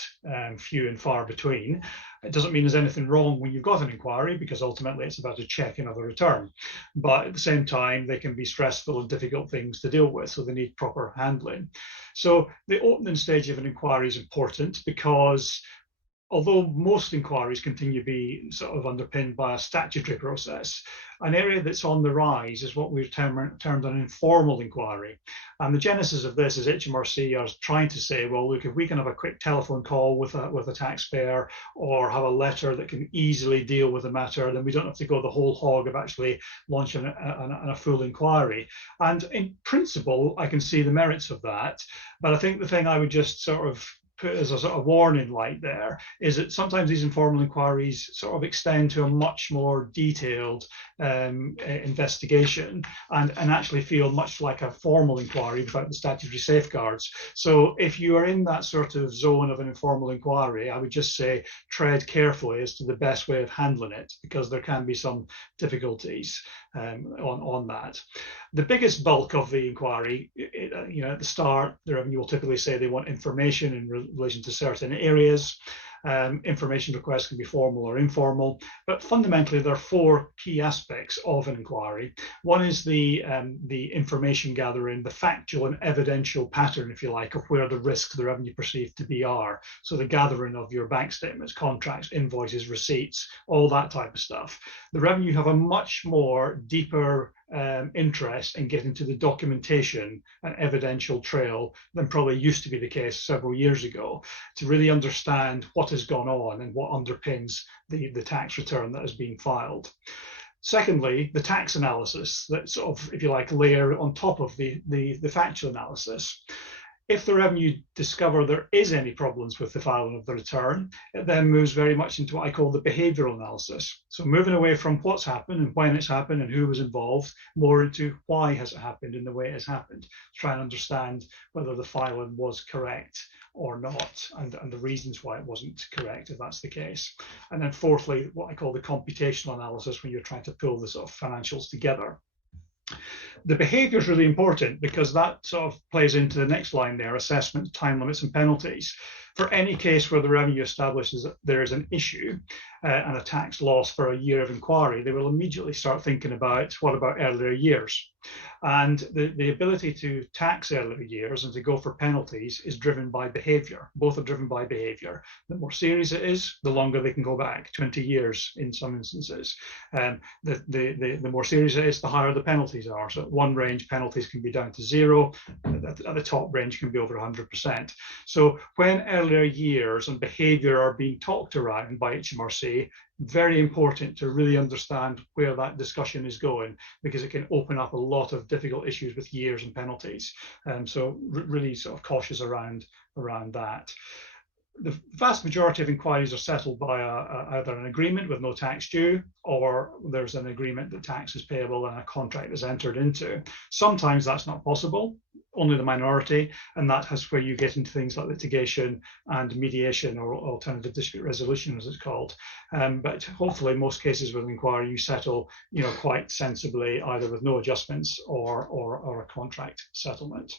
few and far between. It doesn't mean there's anything wrong when you've got an inquiry, because ultimately it's about a check and of a return. But at the same time, they can be stressful and difficult things to deal with, so they need proper handling. So the opening stage of an inquiry is important, because although most inquiries continue to be sort of underpinned by a statutory process, an area that's on the rise is what we've termed an informal inquiry. And the genesis of this is HMRC are trying to say, well, look, if we can have a quick telephone call with a taxpayer, or have a letter that can easily deal with the matter, then we don't have to go the whole hog of actually launching a full inquiry. And in principle, I can see the merits of that. But I think the thing I would just sort of put as a sort of warning light there is that sometimes these informal inquiries sort of extend to a much more detailed investigation and actually feel much like a formal inquiry without the statutory safeguards. So if you are in that sort of zone of an informal inquiry, I would just say tread carefully as to the best way of handling it, because there can be some difficulties on that. The biggest bulk of the inquiry, at the start, the Revenue will typically say they want information in relation to certain areas. Information requests can be formal or informal, but fundamentally there are four key aspects of an inquiry. One is the information gathering, the factual and evidential pattern, if you like, of where the risks the Revenue perceived to be are. So the gathering of your bank statements, contracts, invoices, receipts, all that type of stuff. The Revenue have a much more deeper interest in getting to the documentation and evidential trail than probably used to be the case several years ago, to really understand what has gone on and what underpins the tax return that has been filed. Secondly, the tax analysis that sort of, if you like, layer on top of the factual analysis. If the Revenue discover there is any problems with the filing of the return, it then moves very much into what I call the behavioural analysis. So moving away from what's happened and when it's happened and who was involved, more into why has it happened and the way it has happened, to try and understand whether the filing was correct or not, and the reasons why it wasn't correct, if that's the case. And then fourthly, what I call the computational analysis, when you're trying to pull the sort of financials together. The behaviour is really important, because that sort of plays into the next line there, assessment, time limits and penalties. for any case where the revenue establishes that there is an issue and a tax loss for a year of inquiry, they will immediately start thinking about what about earlier years. And the ability to tax earlier years and to go for penalties is driven by behaviour. Both are driven by behaviour. The more serious it is, the longer they can go back, 20 years in some instances. The more serious it is, the higher the penalties are. So at one range, penalties can be down to 0. At the top range can be over 100%. So when earlier years and behaviour are being talked around by HMRC, very important to really understand where that discussion is going, because it can open up a lot of difficult issues with years and penalties. So really sort of cautious around that. The vast majority of inquiries are settled by either an agreement with no tax due, or there's an agreement that tax is payable and a contract is entered into. Sometimes that's not possible, only the minority, and that's where you get into things like litigation and mediation, or alternative dispute resolution as it's called. But hopefully most cases with an inquiry you settle quite sensibly, either with no adjustments or a contract settlement.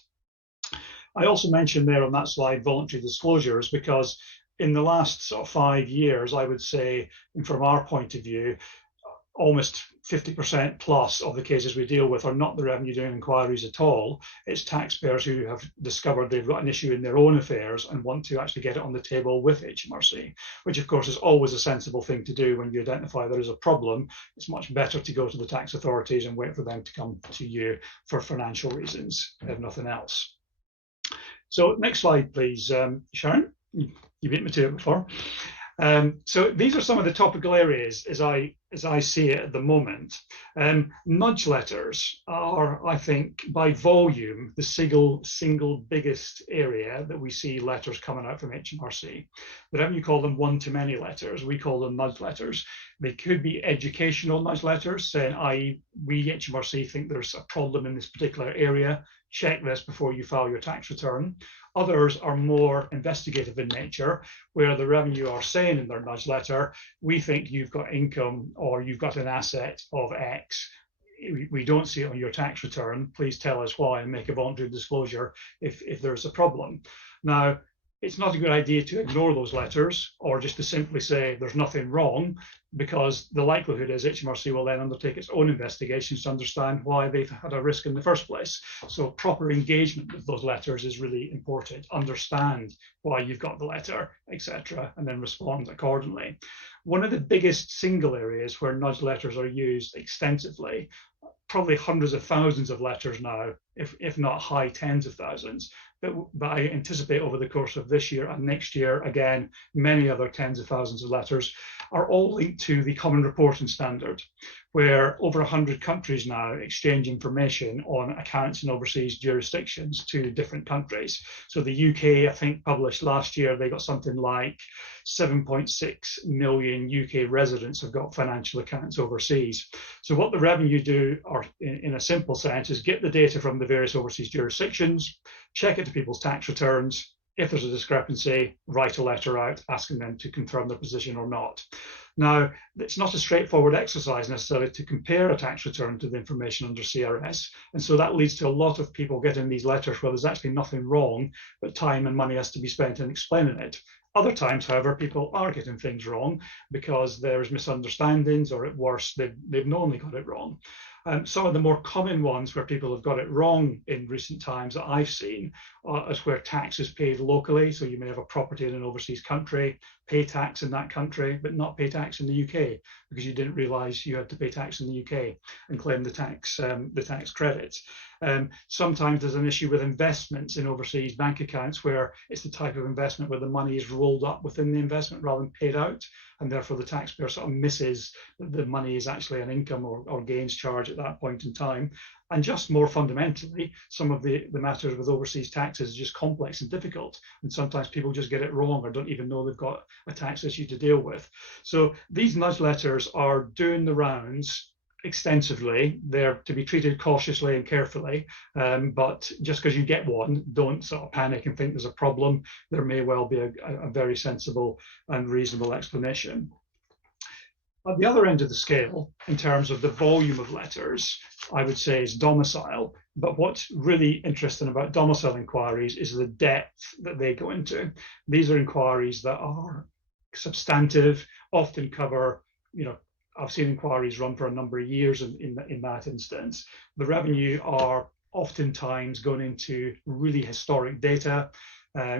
I also mentioned there on that slide voluntary disclosures, because in the last sort of 5 years, I would say, from our point of view, almost 50% plus of the cases we deal with are not the revenue doing inquiries at all. It's taxpayers who have discovered they've got an issue in their own affairs and want to actually get it on the table with HMRC, which of course is always a sensible thing to do when you identify there is a problem. It's much better to go to the tax authorities and wait for them to come to you for financial reasons, if nothing else. So next slide, please, Sharon. You beat me to it before. So these are some of the topical areas as I see it at the moment. Nudge letters are, I think, by volume, the single biggest area that we see letters coming out from HMRC. Whatever you call them, one-to-many letters, we call them nudge letters. They could be educational nudge letters, saying, i.e., we HMRC think there's a problem in this particular area. Check this before you file your tax return. Others are more investigative in nature, where the revenue are saying in their nudge letter, we think you've got income or you've got an asset of X. We don't see it on your tax return. Please tell us why and make a voluntary disclosure if there's a problem. Now, it's not a good idea to ignore those letters or just to simply say there's nothing wrong, because the likelihood is HMRC will then undertake its own investigations to understand why they've had a risk in the first place. So proper engagement with those letters is really important. Understand why you've got the letter, etc., and then respond accordingly. One of the biggest single areas where nudge letters are used extensively, probably hundreds of thousands of letters now, if not high tens of thousands, but I anticipate over the course of this year and next year, again, many other tens of thousands of letters, are all linked to the Common Reporting Standard, where over 100 countries now exchange information on accounts in overseas jurisdictions to different countries. So the UK, I think, published last year, they got something like 7.6 million UK residents have got financial accounts overseas. So what the revenue do, or in a simple sense, is get the data from the various overseas jurisdictions, check it to people's tax returns. If there's a discrepancy, write a letter out asking them to confirm their position or not. Now, it's not a straightforward exercise necessarily to compare a tax return to the information under CRS. And so that leads to a lot of people getting these letters where there's actually nothing wrong, but time and money has to be spent in explaining it. Other times, however, people are getting things wrong because there's misunderstandings, or at worst, they've knowingly got it wrong. Some of the more common ones where people have got it wrong in recent times that I've seen is where tax is paid locally. So you may have a property in an overseas country, pay tax in that country, but not pay tax in the UK because you didn't realise you had to pay tax in the UK and claim the tax credits. Sometimes there's an issue with investments in overseas bank accounts where it's the type of investment where the money is rolled up within the investment rather than paid out, and therefore the taxpayer sort of misses that the money is actually an income or gains charge at that point in time. And just more fundamentally, some of the matters with overseas taxes are just complex and difficult, and sometimes people just get it wrong or don't even know they've got a tax issue to deal with. So these nudge letters are doing the rounds extensively. They're to be treated cautiously and carefully, but just because you get one, don't sort of panic and think there's a problem. There may well be a very sensible and reasonable explanation. At the other end of the scale, in terms of the volume of letters, I would say is domicile. But what's really interesting about domicile inquiries is the depth that they go into. These are inquiries that are substantive, often cover, I've seen inquiries run for a number of years in that instance. The revenue are oftentimes going into really historic data,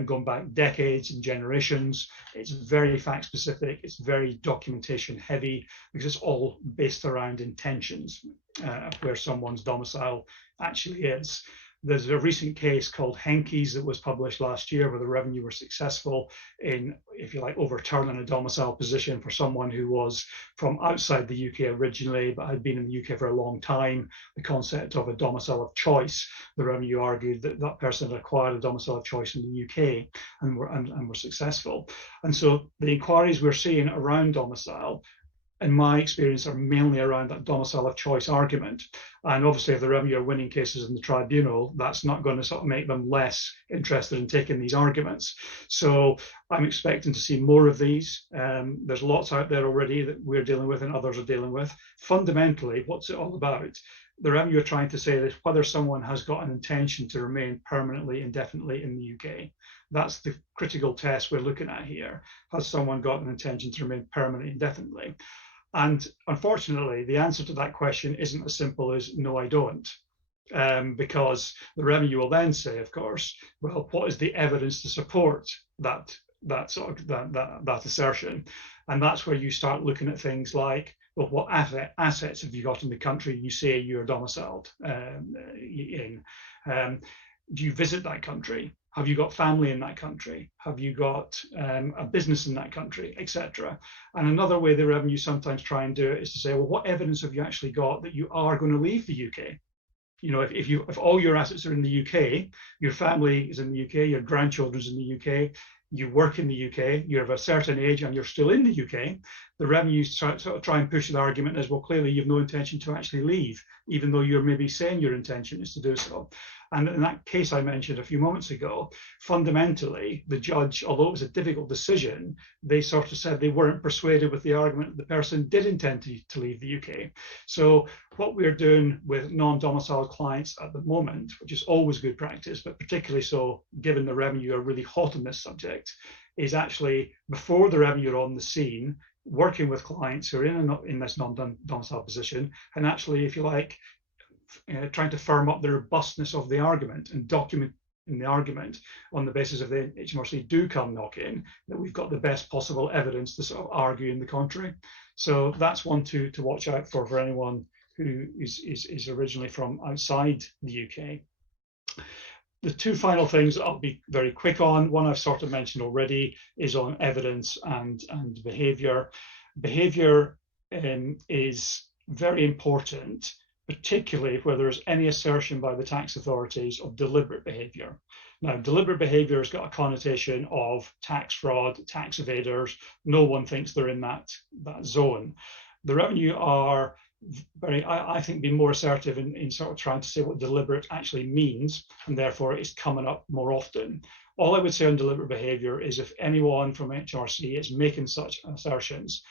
going back decades and generations. It's very fact specific, it's very documentation heavy, because it's all based around intentions of where someone's domicile actually is. There's a recent case called Henke's that was published last year where the revenue were successful in, if you like, overturning a domicile position for someone who was from outside the UK originally but had been in the UK for a long time. The concept of a domicile of choice, the revenue argued that that person had acquired a domicile of choice in the UK and were successful. And so the inquiries we're seeing around domicile, in my experience, are mainly around that domicile of choice argument. And obviously, if the revenue are winning cases in the tribunal, that's not going to sort of make them less interested in taking these arguments. So I'm expecting to see more of these. There's lots out there already that we're dealing with and others are dealing with. Fundamentally, what's it all about? The revenue are trying to say is whether someone has got an intention to remain permanently, indefinitely in the UK. That's the critical test we're looking at here. Has someone got an intention to remain permanently, indefinitely? And unfortunately, the answer to that question isn't as simple as no, I don't. Because the revenue will then say, of course, well, what is the evidence to support that assertion? And that's where you start looking at things like, well, what assets have you got in the country you say you're domiciled in? Do you visit that country? Have you got family in that country? Have you got a business in that country, etc.? And another way the revenue sometimes try and do it is to say, well, what evidence have you actually got that you are going to leave the UK? If all your assets are in the UK, your family is in the UK, your grandchildren's in the UK, you work in the UK, you're of a certain age and you're still in the UK, the revenues sort of try and push the argument as, well, clearly you've no intention to actually leave, even though you're maybe saying your intention is to do so. And in that case I mentioned a few moments ago, fundamentally, the judge, although it was a difficult decision, they sort of said they weren't persuaded with the argument that the person did intend to leave the UK. So what we're doing with non-domiciled clients at the moment, which is always good practice, but particularly so given the revenue are really hot on this subject, is actually, before the revenue are on the scene, working with clients who are in this non-domicile position, and actually, if you like, trying to firm up the robustness of the argument and document in the argument on the basis of the HMRC do come knocking, that we've got the best possible evidence to sort of argue in the contrary. So that's one to watch out for anyone who is originally from outside the UK. The two final things I'll be very quick on, one I've sort of mentioned already, is on evidence and behaviour. Behaviour is very important, particularly where there's any assertion by the tax authorities of deliberate behaviour. Now, deliberate behaviour has got a connotation of tax fraud, tax evaders. No one thinks they're in that zone. The revenue are very, I think, being more assertive in sort of trying to say what deliberate actually means, and therefore it's coming up more often. All I would say on deliberate behaviour is if anyone from HMRC is making such assertions,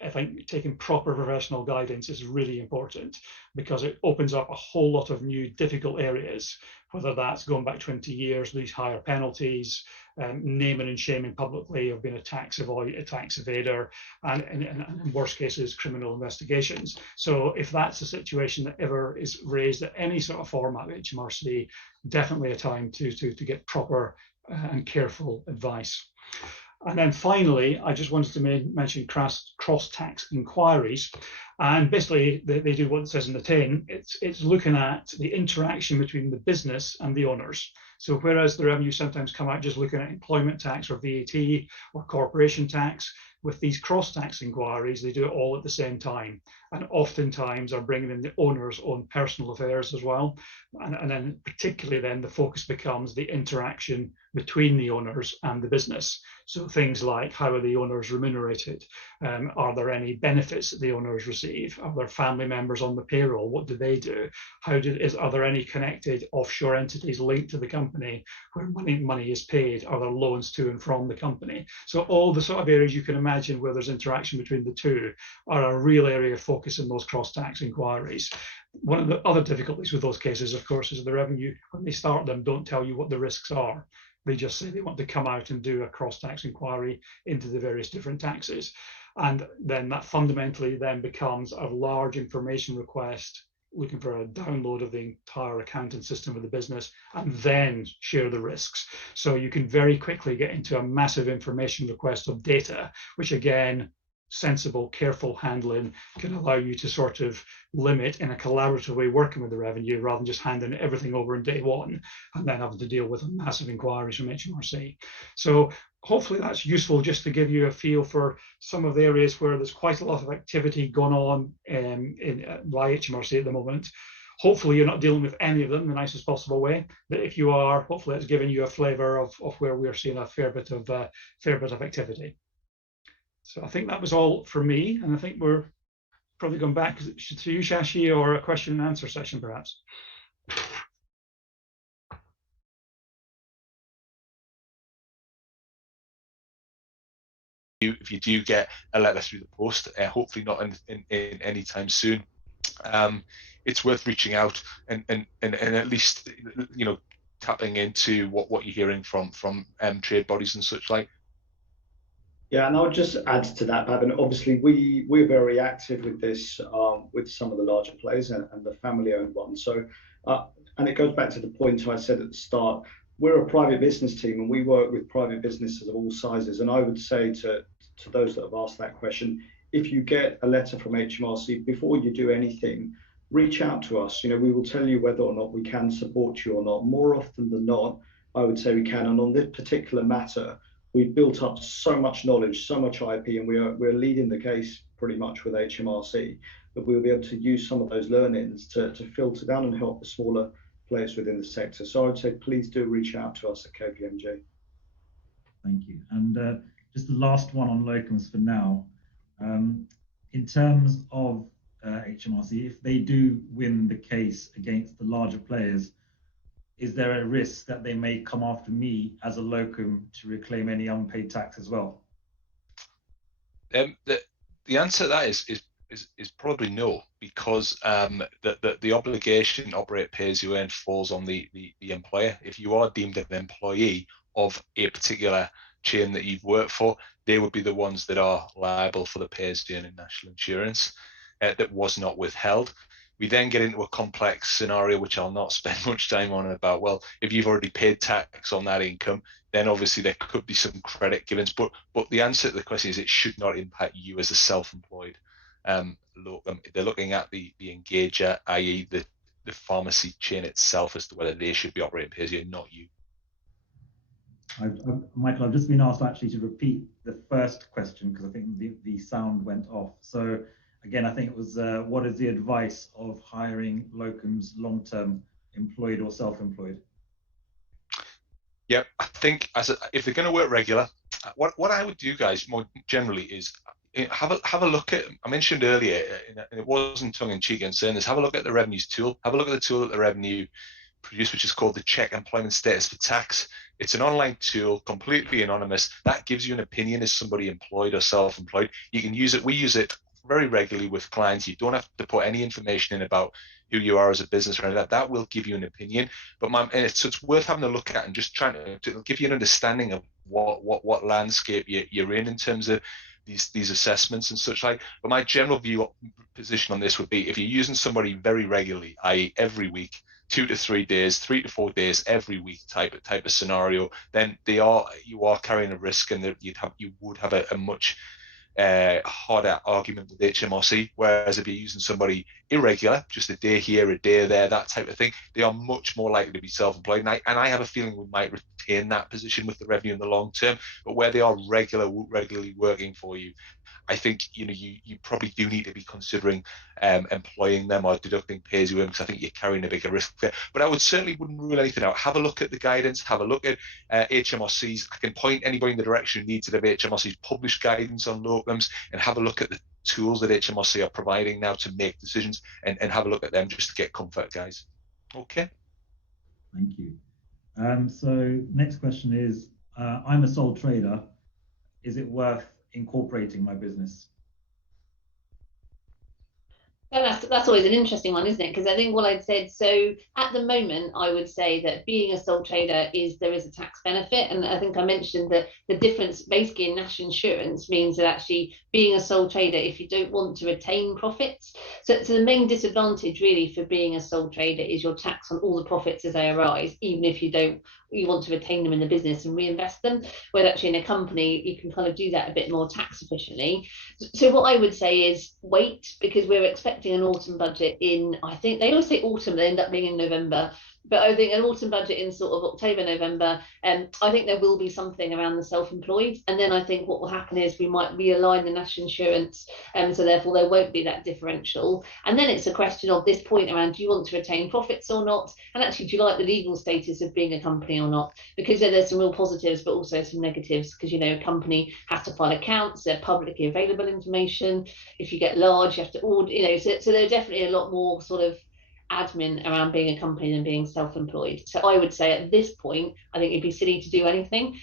I think taking proper professional guidance is really important, because it opens up a whole lot of new difficult areas, whether that's going back 20 years, these higher penalties, naming and shaming publicly of being a tax evader, and in worst cases, criminal investigations. So if that's a situation that ever is raised at any sort of format at HMRC, definitely a time to get proper and careful advice. And then finally, I just wanted to mention cross-tax inquiries. And basically, they do what it says in the tin. It's looking at the interaction between the business and the owners. So whereas the revenue sometimes come out just looking at employment tax or VAT or corporation tax, with these cross-tax inquiries, they do it all at the same time, and oftentimes are bringing in the owner's own personal affairs as well. And then particularly then the focus becomes the interaction between the owners and the business. So things like, how are the owners remunerated? Are there any benefits that the owners receive? Are there family members on the payroll? What do they do? Are there any connected offshore entities linked to the company where money is paid? Are there loans to and from the company? So all the sort of areas you can imagine imagine where there's interaction between the two, are a real area of focus in those cross-tax inquiries. One of the other difficulties with those cases, of course, is the revenue, when they start them, don't tell you what the risks are. They just say they want to come out and do a cross-tax inquiry into the various different taxes. And then that fundamentally then becomes a large information request looking for a download of the entire accounting system of the business and then share the risks. So you can very quickly get into a massive information request of data, which again, sensible, careful handling can allow you to sort of limit in a collaborative way working with the revenue rather than just handing everything over in day one and then having to deal with massive inquiries from HMRC. So hopefully that's useful just to give you a feel for some of the areas where there's quite a lot of activity going on by HMRC at the moment. Hopefully you're not dealing with any of them in the nicest possible way, but if you are, hopefully it's giving you a flavour of where we're seeing a fair bit of activity. So I think that was all for me, and I think we're probably going back to you, Shashi, or a question and answer session, perhaps. If you do get a letter through the post, hopefully not in any time soon, it's worth reaching out and at least tapping into what you're hearing from trade bodies and such like. Yeah, and I'll just add to that, Bab, and obviously we're very active with this with some of the larger players and the family-owned ones. So, and it goes back to the point I said at the start. We're a private business team, and we work with private businesses of all sizes. And I would say to those that have asked that question, if you get a letter from HMRC, before you do anything, reach out to us. We will tell you whether or not we can support you or not. More often than not, I would say we can. And on this particular matter, we've built up so much knowledge, so much IP, and we're leading the case pretty much with HMRC, that we'll be able to use some of those learnings to filter down and help the smaller players within the sector. So I would say please do reach out to us at KPMG. Thank you. And just the last one on locums for now. In terms of HMRC, if they do win the case against the larger players, is there a risk that they may come after me as a locum to reclaim any unpaid tax as well? The answer to that is probably no, because the obligation to operate pay-as-you-earn falls on the employer. If you are deemed an employee of a particular chain that you've worked for, they would be the ones that are liable for the pay-as-you-earn in national insurance that was not withheld. We then get into a complex scenario, which I'll not spend much time on, about, well, if you've already paid tax on that income, then obviously there could be some credit given. But the answer to the question is it should not impact you as a self-employed locum. They're looking at the engager, i.e. the pharmacy chain itself, as to whether they should be operating pay-as-you-earn, not you. Michael, I've just been asked actually to repeat the first question because I think the sound went off. So again, I think it was, what is the advice of hiring locums long-term, employed or self-employed? Yeah, I think if they're going to work regular, what I would do, guys, more generally is have a look at, I mentioned earlier, and it wasn't tongue-in-cheek in saying this, have a look at the revenues tool, have a look at the tool that the revenue produced, which is called the Check Employment Status for Tax. It's an online tool, completely anonymous, that gives you an opinion as somebody employed or self-employed. You can use it, we use it very regularly with clients. You don't have to put any information in about who you are as a business or anything like that. That will give you an opinion. But so it's worth having a look at and just trying to give you an understanding of what landscape you're in terms of these assessments and such like. But my general position on this would be, if you're using somebody very regularly, i.e. every week, 2 to 3 days, 3 to 4 days every week type of scenario, then you are carrying a risk, and you would have a much harder argument with HMRC. Whereas if you're using somebody irregular, just a day here, a day there, that type of thing, they are much more likely to be self-employed. And I have a feeling we might retain that position with the revenue in the long term. But where they are regularly working for you, I think you probably do need to be considering employing them or deducting pay-as-you-earn, because I think you're carrying a bigger risk there. But I wouldn't rule anything out. Have a look at the guidance, have a look at HMRC's. I can point anybody in the direction who needs it of HMRC's published guidance on locums, and have a look at the tools that HMRC are providing now to make decisions, and have a look at them just to get comfort, guys. Okay. Thank you. So next question is, I'm a sole trader. Is it worth incorporating my business? Well, that's always an interesting one, isn't it? Because I think what I'd said, so at the moment, I would say that being a sole trader there is a tax benefit. And I think I mentioned that the difference basically in national insurance means that actually being a sole trader, if you don't want to retain profits, so the main disadvantage really for being a sole trader is your tax on all the profits as they arise, even if you want to retain them in the business and reinvest them. Where actually in a company, you can kind of do that a bit more tax efficiently. So what I would say is wait, because we're expecting an autumn budget I think they always say autumn, they end up being in November, but I think an autumn budget in sort of October, November, I think there will be something around the self-employed. And then I think what will happen is we might realign the national insurance, so therefore there won't be that differential. And then it's a question of this point around, do you want to retain profits or not? And actually, do you like the legal status of being a company or not? Because there's some real positives, but also some negatives, because, a company has to file accounts, they're publicly available information. If you get large, you have to order, so there's definitely a lot more sort of admin around being a company than being self-employed. So I would say at this point, I think it'd be silly to do anything,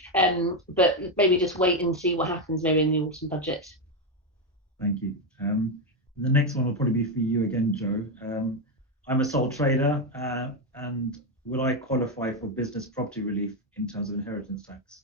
but maybe just wait and see what happens maybe in the autumn budget. Thank you. The next one will probably be for you again, Joe. I'm a sole trader, and will I qualify for business property relief in terms of inheritance tax?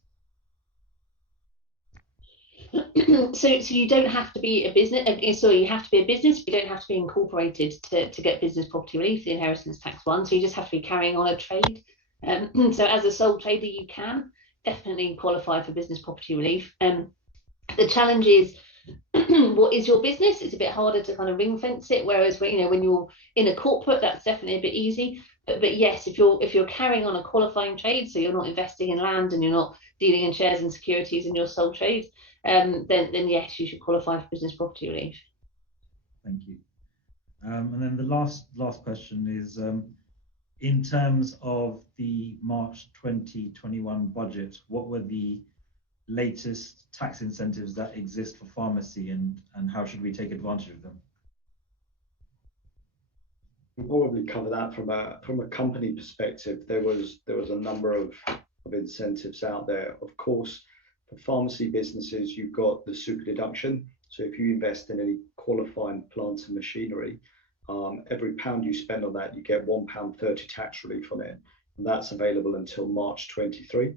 So you don't have to be a business, so you have to be a business, but you don't have to be incorporated to get business property relief, the inheritance tax one. So you just have to be carrying on a trade. So as a sole trader, you can definitely qualify for business property relief. The challenge is, what is your business? It's a bit harder to kind of ring fence it. Whereas when you're in a corporate, that's definitely a bit easy. But yes, if you're carrying on a qualifying trade, so you're not investing in land and you're not dealing in shares and securities in your sole trade, then yes, you should qualify for business property relief. Thank you. And then the last question is, in terms of the March 2021 budget, what were the latest tax incentives that exist for pharmacy, and how should we take advantage of them? We'll probably cover that from a company perspective. There was a number of incentives out there. Of course, for pharmacy businesses, you've got the super deduction. So if you invest in any qualifying plant and machinery, every £1 you spend on that, you get £1.30 tax relief on it. And that's available until March 23.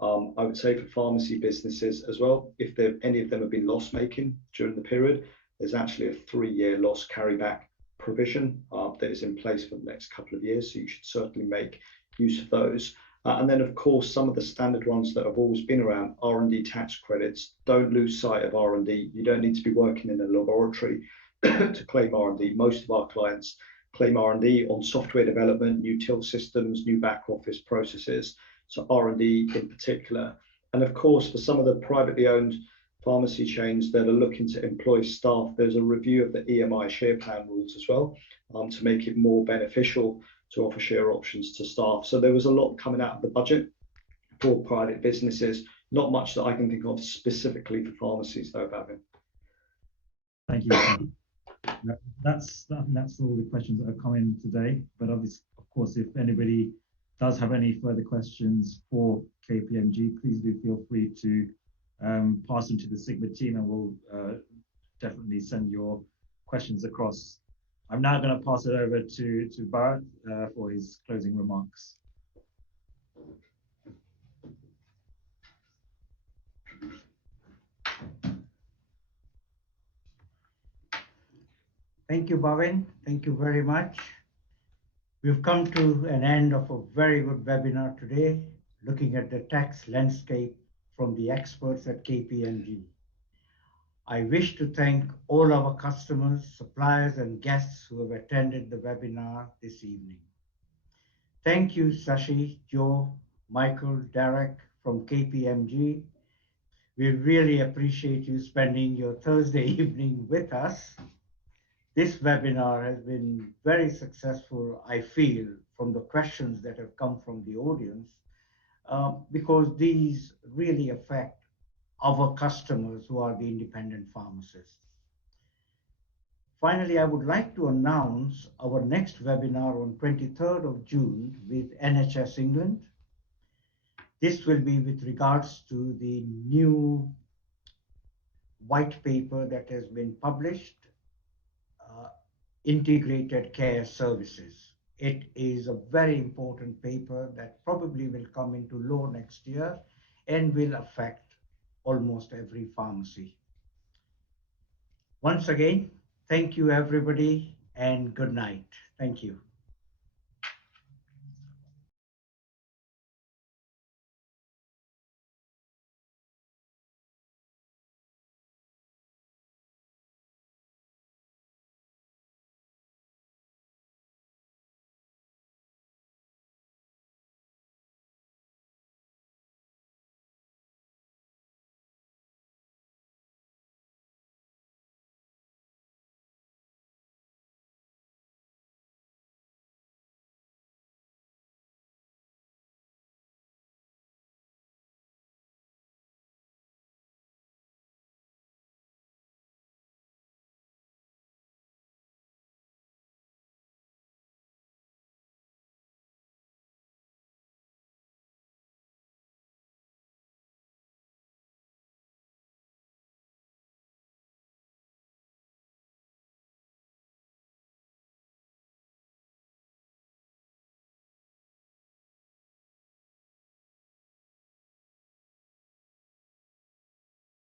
I would say for pharmacy businesses as well, if any of them have been loss making during the period, there's actually a 3-year loss carryback provision that is in place for the next couple of years. So you should certainly make use of those. And then, of course, some of the standard ones that have always been around, R&D tax credits. Don't lose sight of R&D. You don't need to be working in a laboratory to claim R&D. Most of our clients claim R&D on software development, new till systems, new back office processes. So R&D in particular. And of course, for some of the privately owned pharmacy chains that are looking to employ staff, there's a review of the EMI share plan rules as well, to make it more beneficial to offer share options to staff. So there was a lot coming out of the budget for private businesses. Not much that I can think of specifically for pharmacies, though, Bhavin. Thank you. That's all the questions that have come in today. But obviously, of course, if anybody does have any further questions for KPMG, please do feel free to pass them to the Sigma team, and we'll definitely send your questions across. I'm now going to pass it over to Bharat for his closing remarks. Thank you, Bhavin. Thank you very much. We've come to an end of a very good webinar today, looking at the tax landscape from the experts at KPMG. I wish to thank all our customers, suppliers, and guests who have attended the webinar this evening. Thank you, Sashi, Joe, Michael, Derek from KPMG. We really appreciate you spending your Thursday evening with us. This webinar has been very successful, I feel, from the questions that have come from the audience, because these really affect our customers who are the independent pharmacists. Finally, I would like to announce our next webinar on 23rd of June with NHS England. This will be with regards to the new white paper that has been published, Integrated Care Services. It is a very important paper that probably will come into law next year and will affect almost every pharmacy. Once again, thank you everybody and good night. Thank you.